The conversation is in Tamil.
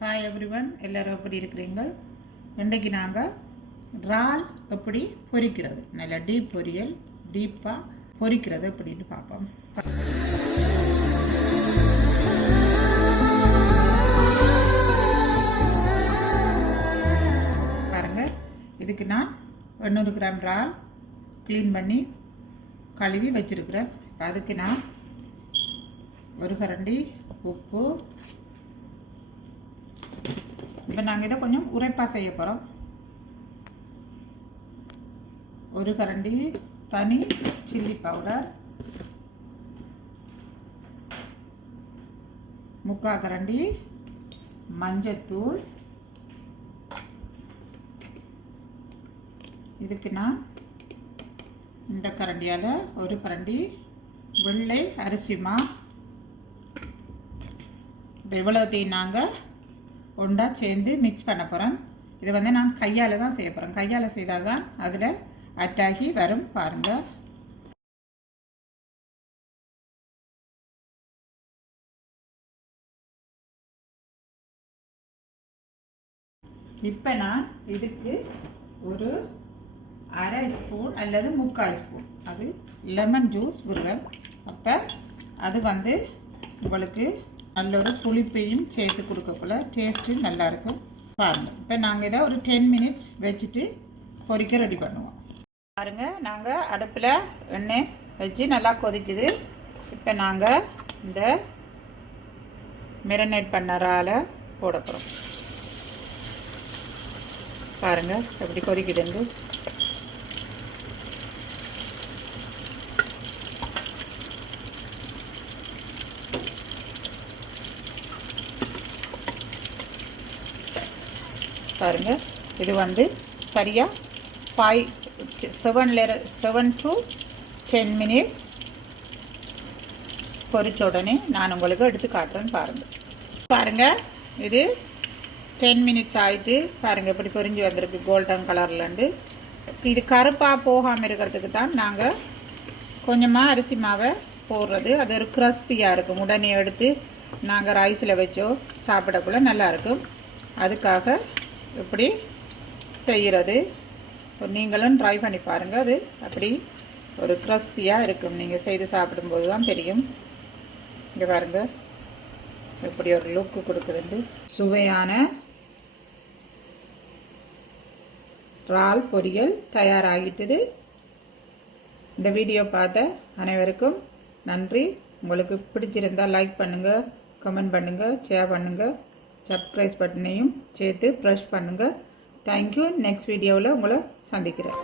ஹாய் எவ்ரிவன், எல்லாரும் எப்படி இருக்கிறீங்க? இன்றைக்கு நாங்கள் இறால் எப்படி பொரிக்கிறது, நல்ல டீப் பொரியல், டீப்பாக பொரிக்கிறது எப்படின்னு பார்ப்போம். பாருங்கள், இதுக்கு நான் 800 கிராம் இறால் க்ளீன் பண்ணி கழுவி வச்சுருக்கிறேன். அதுக்கு நான் ஒரு கரண்டி உப்பு, இப்போ நாங்கள் இதை கொஞ்சம் உரைப்பாக செய்ய போகிறோம். ஒரு கரண்டி தனி சில்லி பவுடர், 3/4 கரண்டி மஞ்சத்தூள், இதுக்கு நான் இந்த கரண்டியால் ஒரு கரண்டி வெள்ளை அரிசி மா. இவ்வளோத்தையும் நாங்கள் ஒன்றா சேர்ந்து மிக்ஸ் பண்ண போகிறேன். இதை நான் கையால் தான் செய்ய போகிறேன். கையால் செய்தால் தான் அதில் அட்டாகி வரும். பாருங்கள், இப்போ நான் இதுக்கு ஒரு 1/2 ஸ்பூன் அல்லது 3/4 ஸ்பூன் அது லெமன் ஜூஸ் விடுறேன். அப்போ அது உங்களுக்கு நல்ல ஒரு புளிப்பையும் சேர்த்து கொடுக்கக்குள்ள டேஸ்ட்டு நல்லாயிருக்கும். பாருங்கள், இப்போ நாங்கள் இதை ஒரு 10 மினிட்ஸ் வச்சுட்டு பொரிக்க ரெடி பண்ணுவோம். பாருங்கள், நாங்கள் அடுப்பில் எண்ணெய் வச்சு நல்லா கொதிக்குது. இப்போ நாங்கள் இந்த மெரினேட் பண்ண இறாலை போட போகிறோம். பாருங்கள் எப்படி கொதிக்குதுன்னு. பாருங்கள், இது சரியாக 7 to 10 மினிட்ஸ் பொரிச்ச உடனே நான் உங்களுக்கு எடுத்து காட்டுறேன். பாருங்கள், இது 10 மினிட்ஸ் ஆகிட்டு பாருங்கள் எப்படி பொரிஞ்சு வந்திருக்கு கோல்டன் கலர்லேருந்து. இது கருப்பாக போகாமல் இருக்கிறதுக்கு தான் நாங்கள் கொஞ்சமாக அரிசி மாவை போடுறது. அது ஒரு கிறிஸ்பியாக இருக்கும். உடனே எடுத்து நாங்கள் ரைஸில் வச்சோ சாப்பிடக்குள்ள நல்லாயிருக்கும். அதுக்காக இப்படி செய்கிறது. நீங்களும் ட்ரை பண்ணி பாருங்கள். அது அப்படி ஒரு கிறிஸ்பியாக இருக்கும். நீங்கள் செய்து சாப்பிடும்போது தான் தெரியும். இங்கே பாருங்கள் எப்படி ஒரு லுக்கு கொடுக்குறது. சுவையான இறால் பொரியல் தயாராகிட்டது. இந்த வீடியோ பார்த்த அனைவருக்கும் நன்றி. உங்களுக்கு பிடிச்சிருந்தால் லைக் பண்ணுங்கள், கமெண்ட் பண்ணுங்கள், ஷேர் பண்ணுங்கள், சப்ஸ்கிரைப் பட்டனையும் சேர்த்து ப்ரெஸ் பண்ணுங்கள். தேங்க்யூ. நெக்ஸ்ட் வீடியோவில் உங்களை சந்திக்கிறேன்.